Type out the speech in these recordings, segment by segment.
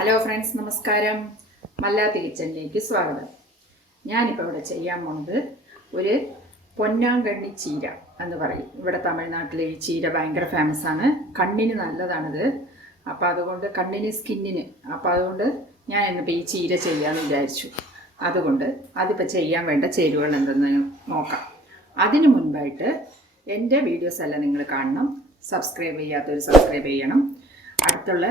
Hello friends, നമസ്കാരം. മല്ലാത്ത് കിച്ചണിലേക്ക് സ്വാഗതം. ഞാനിപ്പോൾ ഇവിടെ ചെയ്യാൻ പോകുന്നത് ഒരു പൊന്നാങ്കണ്ണി ചീര എന്ന് പറയും. ഇവിടെ തമിഴ്നാട്ടിൽ ഈ ചീര ഭയങ്കര ഫേമസാണ്. കണ്ണിന് നല്ലതാണിത്. അപ്പോൾ അതുകൊണ്ട് കണ്ണിന്, സ്കിന്നിന്. അപ്പോൾ അതുകൊണ്ട് ഞാൻ ഇന്നിപ്പോൾ ഈ ചീര ചെയ്യാമെന്ന് വിചാരിച്ചു. അതുകൊണ്ട് അതിപ്പോൾ ചെയ്യാൻ വേണ്ട ചേരുവകൾ എന്തെന്ന് നോക്കാം. അതിന് മുൻപായിട്ട് എൻ്റെ വീഡിയോസ് എല്ലാം നിങ്ങൾ കാണണം. സബ്സ്ക്രൈബ് ചെയ്യാത്തവർ സബ്സ്ക്രൈബ് ചെയ്യണം. അടുത്തുള്ള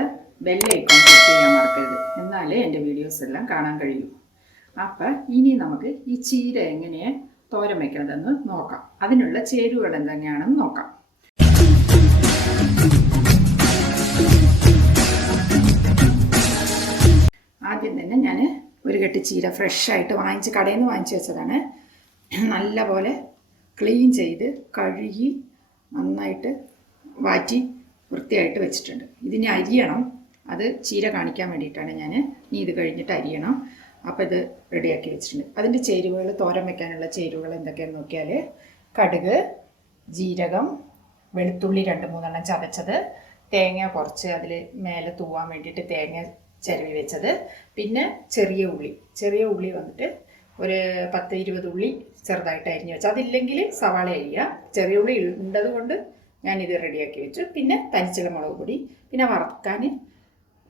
ബെല്ലൈക്കൺ ക്ലിക്ക് ചെയ്യാൻ മറക്കരുത്. എന്നാലേ എൻ്റെ വീഡിയോസ് എല്ലാം കാണാൻ കഴിയൂ. അപ്പം ഇനി നമുക്ക് ഈ ചീര എങ്ങനെ തോരൻ വയ്ക്കണതെന്ന് നോക്കാം. അതിനുള്ള ചേരുവകൾ എന്തൊക്കെയാണെന്ന് നോക്കാം. ആദ്യം തന്നെ ഞാൻ ഒരു കെട്ടി ചീര ഫ്രഷായിട്ട് കടയിൽ നിന്ന് വാങ്ങിച്ച് വെച്ചതാണ്. നല്ല പോലെ ക്ലീൻ ചെയ്ത് കഴുകി നന്നായിട്ട് വാറ്റി വൃത്തിയായിട്ട് വെച്ചിട്ടുണ്ട്. ഇതിനെ അരിയണം. അത് ചീര കാണിക്കാൻ വേണ്ടിയിട്ടാണ് ഞാൻ. ഇനി ഇത് കഴിഞ്ഞിട്ട് അരിയണം. അപ്പോൾ ഇത് റെഡിയാക്കി വെച്ചിട്ടുണ്ട്. അതിൻ്റെ ചേരുവകൾ, തോരൻ വയ്ക്കാനുള്ള ചേരുവകൾ എന്തൊക്കെയാണെന്ന് നോക്കിയാൽ കടുക്, ജീരകം, വെളുത്തുള്ളി 2-3 ചതച്ചത്, തേങ്ങ കുറച്ച് അതിൽ മേലെ തൂവാൻ വേണ്ടിയിട്ട് തേങ്ങ ചിരവി വെച്ചത്, പിന്നെ ചെറിയ ഉള്ളി വന്നിട്ട് ഒരു 10-20 ഉള്ളി ചെറുതായിട്ട് അരിഞ്ഞ് വെച്ചു. അതില്ലെങ്കിൽ സവാള അരിയുക. ചെറിയ ഉള്ളി ഉണ്ടത് കൊണ്ട് ഞാനിത് റെഡിയാക്കി വെച്ചു. പിന്നെ തനിച്ചുള്ള മുളക് പൊടി, പിന്നെ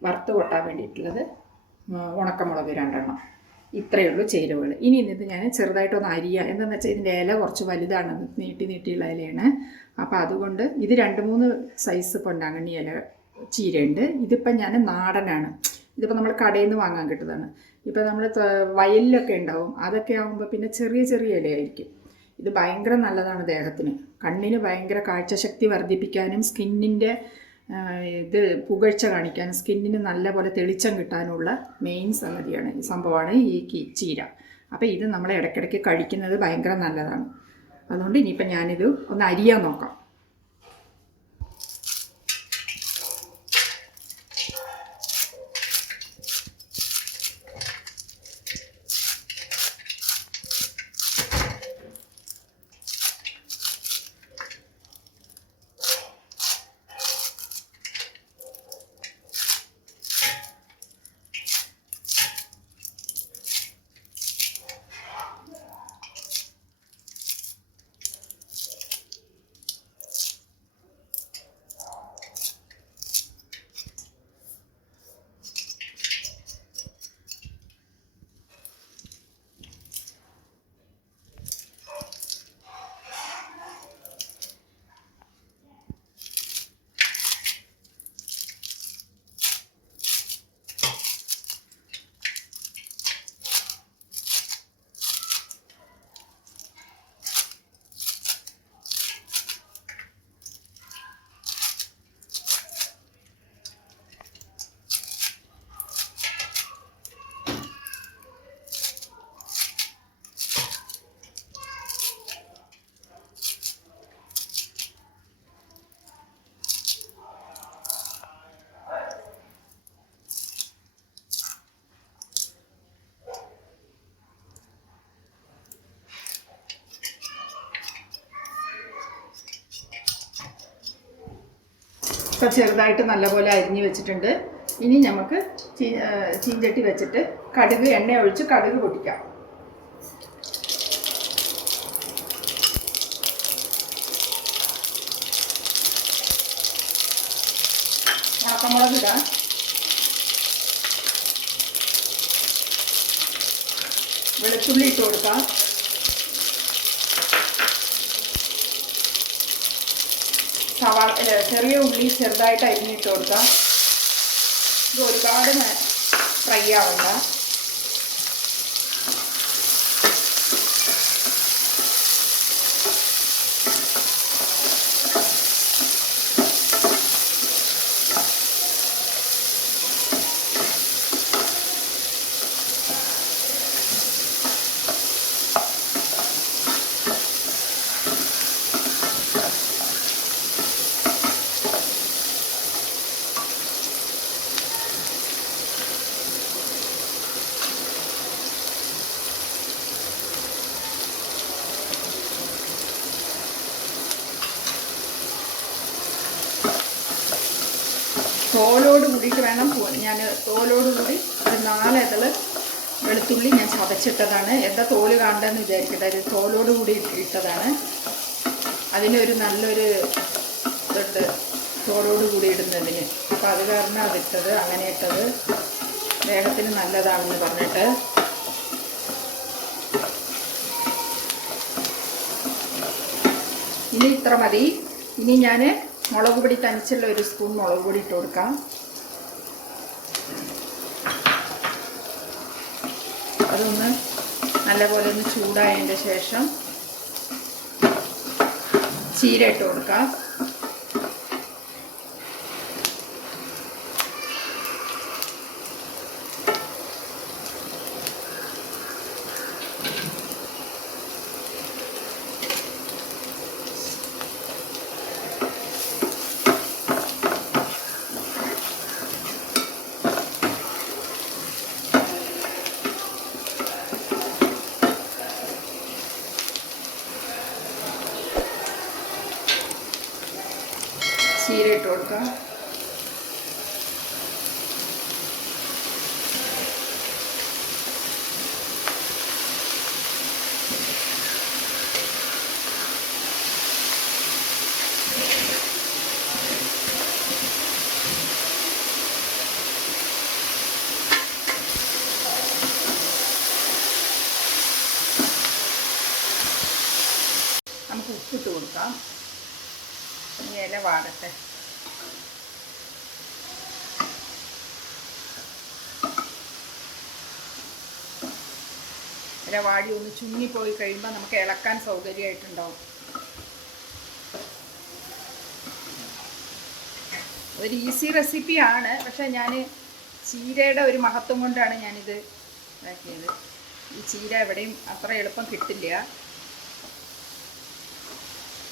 വറുത്ത് കൊട്ടാൻ വേണ്ടിയിട്ടുള്ളത് ഉണക്കമുളക് 2 ഇത്രയേ ഉള്ളൂ ചേരുവകൾ. ഇനി ഇത് ഞാൻ ചെറുതായിട്ടൊന്ന് അരിയുക. എന്താണെന്ന് വെച്ചാൽ ഇതിൻ്റെ ഇല കുറച്ച് വലുതാണ്, നീട്ടിയുള്ള ഇലയാണ്. അപ്പോൾ അതുകൊണ്ട് ഇത് 2-3 സൈസ് പൊന്നാങ്കണ്ണി ഇല ചീരയുണ്ട്. ഇതിപ്പം ഞാൻ നാടനാണ്. ഇതിപ്പോൾ നമ്മൾ കടയിൽ നിന്ന് വാങ്ങാൻ കിട്ടുന്നതാണ്. ഇപ്പോൾ നമ്മൾ വയലിലൊക്കെ ഉണ്ടാവും. അതൊക്കെ ആകുമ്പോൾ പിന്നെ ചെറിയ ഇലയായിരിക്കും. ഇത് ഭയങ്കര നല്ലതാണ് ദേഹത്തിന്. കണ്ണിന് ഭയങ്കര കാഴ്ചശക്തി വർദ്ധിപ്പിക്കാനും സ്കിന്നിൻ്റെ ഇത് പുകഴ്ച കാണിക്കാനും സ്കിന്നിന് നല്ല പോലെ തെളിച്ചം കിട്ടാനുള്ള മെയിൻ സംഭവമാണ് ഈ ചീര. അപ്പോൾ ഇത് നമ്മൾ ഇടയ്ക്കിടയ്ക്ക് കഴിക്കുന്നത് ഭയങ്കര നല്ലതാണ്. അതുകൊണ്ട് ഇനിയിപ്പോൾ ഞാനിത് ഒന്ന് അരിയാൻ നോക്കാം. ഇപ്പം ചെറുതായിട്ട് നല്ലപോലെ അരിഞ്ഞ് വെച്ചിട്ടുണ്ട്. ഇനി നമുക്ക് ചീഞ്ചട്ടി വെച്ചിട്ട് എണ്ണ ഒഴിച്ച് കടുക് പൊട്ടിക്കാം. ഉണക്കമുളക് ഇടാം. വെളുത്തുള്ളി ഇട്ട് കൊടുക്കാം. ചെറിയ ഉള്ളി ചെറുതായിട്ട് അരിഞ്ഞിട്ട് കൊടുക്കാം. ഇത് ഒരുപാട് ഫ്രൈ ആവണ്ട. കൂടിയിട്ട് വേണം ഞാൻ തോലോടുകൂടി ഒരു 4 ഇതൾ വെളുത്തുള്ളി ഞാൻ ചതച്ചിട്ടതാണ്. എന്താ തോല് കാണണ്ടെന്ന് വിചാരിക്കട്ടെ, ഒരു തോലോടുകൂടി ഇട്ടതാണ്. അതിനൊരു നല്ലൊരു ഇതുണ്ട് തോലോടുകൂടി ഇടുന്നതിന്. അപ്പോൾ അത് കാരണം അതിട്ടത്, അങ്ങനെ ഇട്ടത് വേഗത്തിന് നല്ലതാണെന്ന് പറഞ്ഞിട്ട്. ഇനി ഇത്ര മതി. ഇനി ഞാൻ മുളക് പൊടി തനിച്ചുള്ള ഒരു സ്പൂൺ മുളക് പൊടി ഇട്ട് കൊടുക്കാം. അതൊന്ന് നല്ലപോലെ ഒന്ന് ചൂടായതിൻ്റെ ശേഷം ചീര ഇട്ട് കൊടുക്കാം. ചീര ഇട്ട് കൊടുക്കാം. നമുക്ക് ഉപ്പിട്ട് കൊടുക്കാം. ഇല വാടട്ടെ. ഇല വാടി ഒന്ന് ചുങ്ങിപ്പോയി കഴിയുമ്പോൾ നമുക്ക് ഇളക്കാൻ സൗകര്യമായിട്ടുണ്ടാവും. ഒരു ഈസി റെസിപ്പിയാണ്, പക്ഷേ ഞാൻ ചീരയുടെ ഒരു മഹത്വം കൊണ്ടാണ് ഞാനിത് ഇതാക്കിയത്. ഈ ചീര എവിടെയും അത്ര എളുപ്പം കിട്ടില്ല.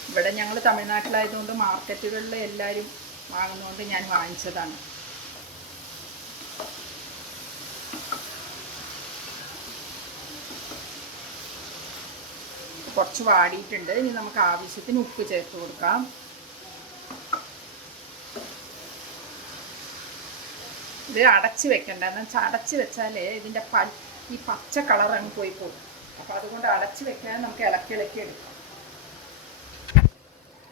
ഇവിടെ ഞങ്ങൾ തമിഴ്നാട്ടിലായതുകൊണ്ട് മാർക്കറ്റുകളിൽ എല്ലാവരും വാങ്ങുന്നതുകൊണ്ട് ഞാൻ വാങ്ങിച്ചതാണ്. കുറച്ച് വാടിയിട്ടുണ്ട്. ഇനി നമുക്ക് ആവശ്യത്തിന് ഉപ്പ് ചേർത്ത് കൊടുക്കാം. ഇത് അടച്ച് വെക്കണ്ട, എന്ന് വെച്ചാൽ അടച്ച് വെച്ചാൽ ഇതിൻ്റെ ഈ പച്ച കളർ അങ്ങ് പോയി പോകും. അപ്പോൾ അതുകൊണ്ട് അടച്ച് വെക്കാൻ നമുക്ക് ഇളക്കി എടുക്കാം.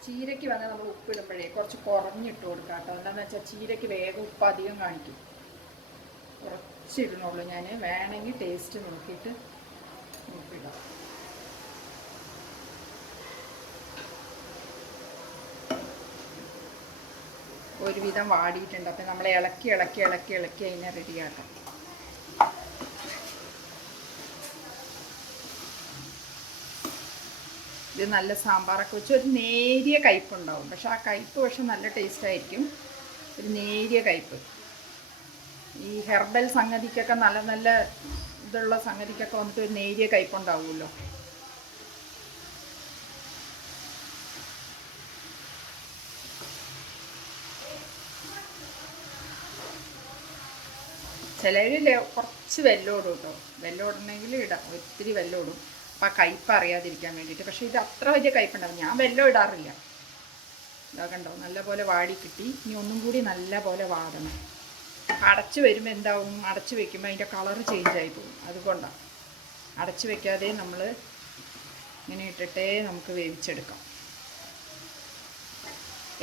ചീരയ്ക്ക് വന്നാൽ നമ്മൾ ഉപ്പിടുമ്പോഴേ കുറച്ച് കുറഞ്ഞിട്ട് കൊടുക്കാം കേട്ടോ. എന്താണെന്ന് വെച്ചാൽ ചീരയ്ക്ക് വേഗം ഉപ്പ് അധികം കാണിക്കും. കുറച്ചിടണുള്ളൂ. ഞാൻ വേണമെങ്കിൽ ടേസ്റ്റ് നോക്കിയിട്ട് ഉപ്പിടാം. ഒരുവിധം വാടിയിട്ടുണ്ട്. അപ്പം നമ്മൾ ഇളക്കി അതിനെ റെഡിയാക്കാം. ഇത് നല്ല സാമ്പാറൊക്കെ വെച്ച് ഒരു നേരിയ കയ്പുണ്ടാവും. പക്ഷെ ആ കയ്പ് നല്ല ടേസ്റ്റായിരിക്കും. ഒരു നേരിയ കയ്പ്. ഈ ഹെർബൽ സംഗതിക്കൊക്കെ നല്ല ഇതുള്ള സംഗതിക്കൊക്കെ വന്നിട്ട് ഒരു നേരിയ കയ്പുണ്ടാവുമല്ലോ. ചിലരിൽ കുറച്ച് വെല്ലോടും കേട്ടോ. വെല്ലോടണമെങ്കിൽ ഇടാം, ഒത്തിരി വെല്ലോടും. അപ്പം ആ കയ്പ് അറിയാതിരിക്കാൻ വേണ്ടിയിട്ട്. പക്ഷേ ഇത് അത്ര വലിയ കയ്പുണ്ടാവും. ഞാൻ വെല്ലം ഇടാറില്ല. ഇതാ കണ്ടോ, നല്ലപോലെ വാടി കിട്ടി. ഇനി ഒന്നും കൂടി നല്ലപോലെ വാടണം. അടച്ച് വരുമ്പോൾ എന്താവും, അടച്ച് വെക്കുമ്പോൾ അതിൻ്റെ കളറ് ചേഞ്ചായി പോകും. അതുകൊണ്ടാണ് അടച്ച് വെക്കാതെ നമ്മൾ ഇങ്ങനെ ഇട്ടിട്ടേ നമുക്ക് വേവിച്ചെടുക്കാം.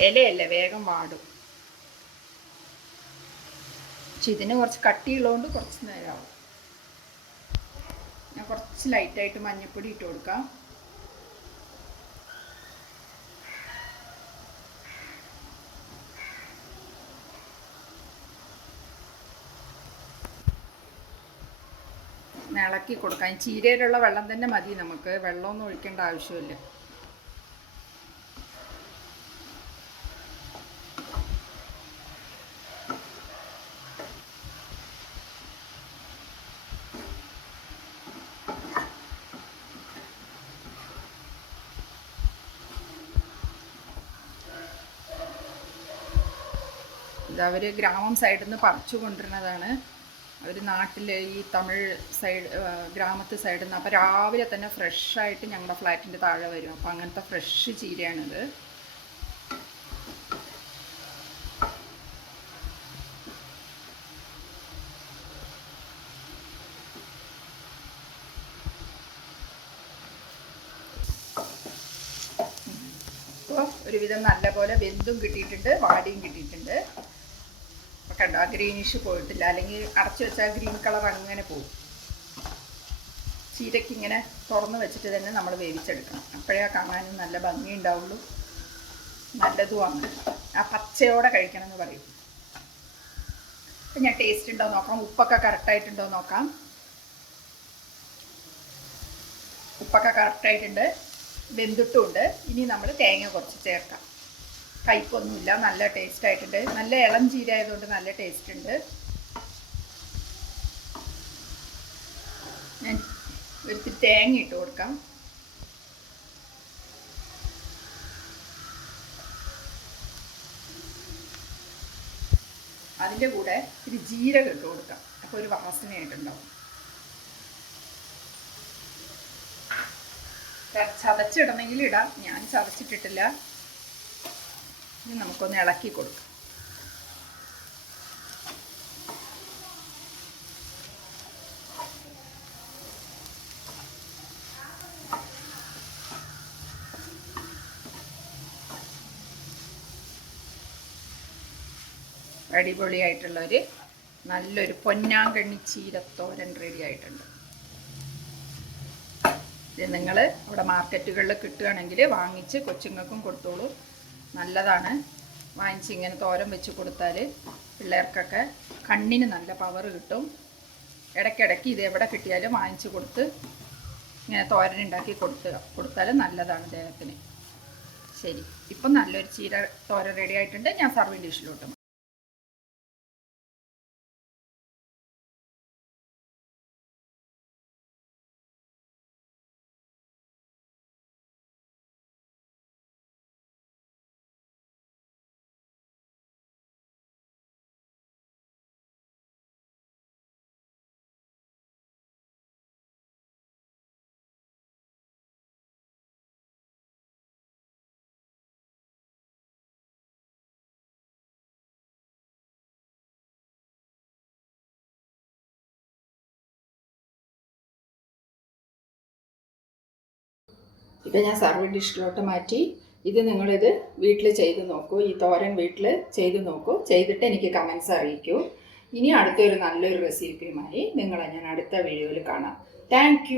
ഇലയല്ലേ, വേഗം വാടും. പക്ഷെ ഇതിന് കുറച്ച് കട്ടിയുള്ളതുകൊണ്ട് കുറച്ച് നേരമാവും. ഞാൻ കുറച്ച് ലൈറ്റായിട്ട് മഞ്ഞൾപ്പൊടി ഇട്ട് കൊടുക്കാം. ഇളക്കി കൊടുക്കാം. ചീരയിലുള്ള വെള്ളം തന്നെ മതി നമുക്ക്. വെള്ളമൊന്നും ഒഴിക്കേണ്ട ആവശ്യമില്ല. അവർ ഗ്രാമം സൈഡിൽ നിന്ന് പറിച്ചു കൊണ്ടുവരുന്നതാണ്. അവർ നാട്ടിൽ ഈ തമിഴ് സൈഡ് ഗ്രാമത്തെ സൈഡിൽ നിന്ന്. അപ്പോൾ രാവിലെ തന്നെ ഫ്രഷായിട്ട് ഞങ്ങളുടെ ഫ്ലാറ്റിൻ്റെ താഴെ വരും. അപ്പോൾ അങ്ങനത്തെ ഫ്രഷ് ചീരയാണിത്. അപ്പോൾ ഒരുവിധം നല്ലപോലെ വെന്തും കിട്ടിയിട്ടുണ്ട്, വാടിയും കിട്ടിയിട്ടുണ്ട്. അപ്പോൾ കണ്ടോ, ആ ഗ്രീനിഷ് പോയിട്ടില്ല, അല്ലെങ്കിൽ അടച്ചു വെച്ചാൽ ഗ്രീൻ കളർ അങ്ങനെ പോകും. ചീരയ്ക്ക് ഇങ്ങനെ തുറന്ന് വെച്ചിട്ട് തന്നെ നമ്മൾ വേവിച്ചെടുക്കണം, അപ്പോഴേ കാണാനും നല്ല ഭംഗി ഉണ്ടാവുള്ളൂ, നല്ലതുമാണ്. ആ പച്ചയോടെ കഴിക്കണം എന്ന് പറയും. അപ്പം ഞാൻ ടേസ്റ്റ് ഉണ്ടോ നോക്കാം, ഉപ്പൊക്കെ കറക്റ്റായിട്ടുണ്ടോ നോക്കാം. ഉപ്പൊക്കെ കറക്റ്റായിട്ടുണ്ട്, വെന്തിട്ടുമുണ്ട്. ഇനി നമ്മൾ തേങ്ങ കുറച്ച് ചേർക്കാം. കയ്പൊന്നുമില്ല, നല്ല ടേസ്റ്റ് ആയിട്ടുണ്ട്. നല്ല ഇളം ചീര ആയതുകൊണ്ട് നല്ല ടേസ്റ്റ് ഉണ്ട്. ഞാൻ ഒരിത്തിരി തേങ്ങ ഇട്ട് കൊടുക്കാം. അതിൻ്റെ കൂടെ ഒരു ജീരകം ഇട്ട് കൊടുക്കാം, അപ്പോൾ ഒരു വാസനയായിട്ടുണ്ടാവും. ചതച്ചിടണമെങ്കിൽ ഇടാം, ഞാൻ ചതച്ചിട്ടിട്ടില്ല. ഇനി നമുക്കൊന്ന് ഇളക്കി കൊടുക്കാം. അടിപൊളിയായിട്ടുള്ളൊരു നല്ലൊരു പൊന്നാങ്കണ്ണി ചീരത്തോരൻ റെഡി ആയിട്ടുണ്ട്. ഇത് നിങ്ങൾ അവിടെ മാർക്കറ്റുകളിൽ കിട്ടുകയാണെങ്കിൽ വാങ്ങിച്ച് കൊച്ചുങ്ങൾക്കും കൊടുത്തോളൂ, നല്ലതാണ്. വാങ്ങിച്ച് ഇങ്ങനെ തോരൻ വെച്ച് കൊടുത്താൽ പിള്ളേർക്കൊക്കെ കണ്ണിന് നല്ല പവർ കിട്ടും. ഇടയ്ക്കിടയ്ക്ക് ഇത് എവിടെ കിട്ടിയാലും വാങ്ങിച്ച് കൊടുത്ത് ഇങ്ങനെ തോരൻ ഉണ്ടാക്കി കൊടുത്താൽ നല്ലതാണ് ദേഹത്തിന്. ശരി, ഇപ്പം നല്ലൊരു ചീര തോരൻ റെഡി ആയിട്ടുണ്ട്. ഞാൻ സർവിങ് ഡിഷിലോട്ട് ഇപ്പം ഞാൻ സർവിങ് ഡിഷിലോട്ട് മാറ്റി. ഇത് നിങ്ങളിത് വീട്ടിൽ ചെയ്ത് നോക്കൂ, ഈ തോരൻ വീട്ടിൽ ചെയ്ത് നോക്കൂ. ചെയ്തിട്ട് എനിക്ക് കമൻസ് അറിയിക്കൂ. ഇനി അടുത്തൊരു നല്ലൊരു റെസിപ്പിയുമായി നിങ്ങളെ ഞാൻ അടുത്ത വീഡിയോയിൽ കാണാം. താങ്ക്